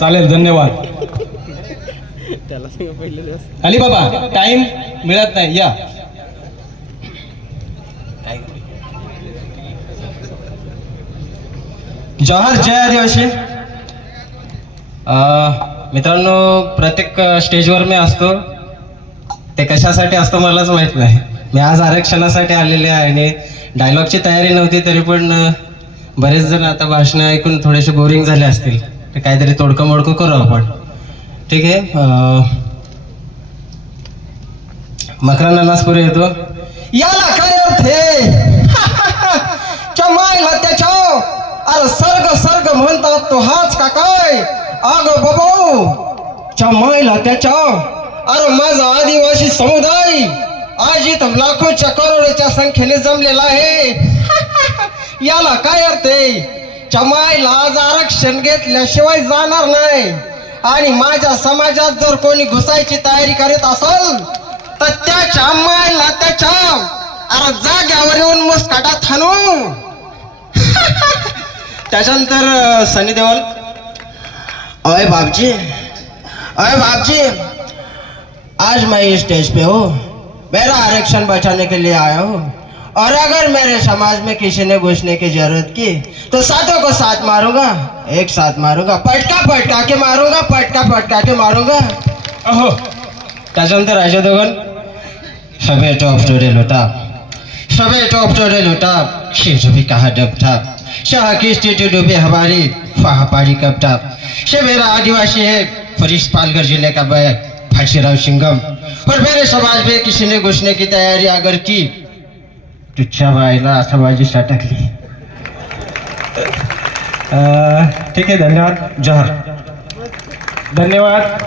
चालेल धन्यवाद. त्याला पहिले अली बाबा टाइम मिळत नाही या. जवाहर जय आदिवासी. मित्रांनो प्रत्येक स्टेजवर मी असतो. ते कशासाठी असतो मलाच माहीत नाही. मी आज आरक्षणासाठी आलेले आहे आणि डायलॉगची तयारी नव्हती तरी पण बरेच जण आता भाषणं ऐकून थोडेसे बोरिंग झाले असतील. तर काहीतरी तोडकं मोडकं करू आपण. ठीक आहे? अं, मकरांना नासपुरे येतो. याला काय अर्थ आहे? चमायला त्याच्या अरे सर्ग सर्ग म्हणतात तो हाच का काय? अग बाबा मायला त्याच्या अरे माझा आदिवासी समुदाय आज इथं लाखोच्या करोडच्या संख्येने जमलेला आहे. याला काय अर्थ आहे? चमायला आज आरक्षण घेतल्याशिवाय जाणार नाही. आणि माझ्या समाजात जर कोणी घुसायची तयारी करीत असेल तर त्याच्या मायला त्याच्या अरे जाग्यावर येऊन मुस्काटात हाणू. त्याच्यानंतर सनी देवल अय बाबजी अय बाबजी आज मैं स्टेज पे हो. मेरा आरक्षण बचाने के लिए आया हूँ. और अगर मेरे समाज में किसी ने घुसने की ज़रूरत की तो सातों को साथ मारूँगा। एक साथ मारूँगा। पटका पटका के मारूँगा पटका पटका के मारूँगा। अहो। त्याच्यानंतर अजय देवगन सबे टॉप स्टोरी लुटा। सबे टॉप स्टोरी लुटा। शेर भी कहा डब था। शाह की स्टेटू डूबे हमारी। फाहा कब था? से मेरा आदिवासी है। फरीश पालघर ज़िले का मैं फाशीराव सिंगम और मेरे समाज में किसी ने घुसने की तैयारी अगर की तो बाईला समाजी सटकली अं, ठीक आहे धन्यवाद. जहर. धन्यवाद.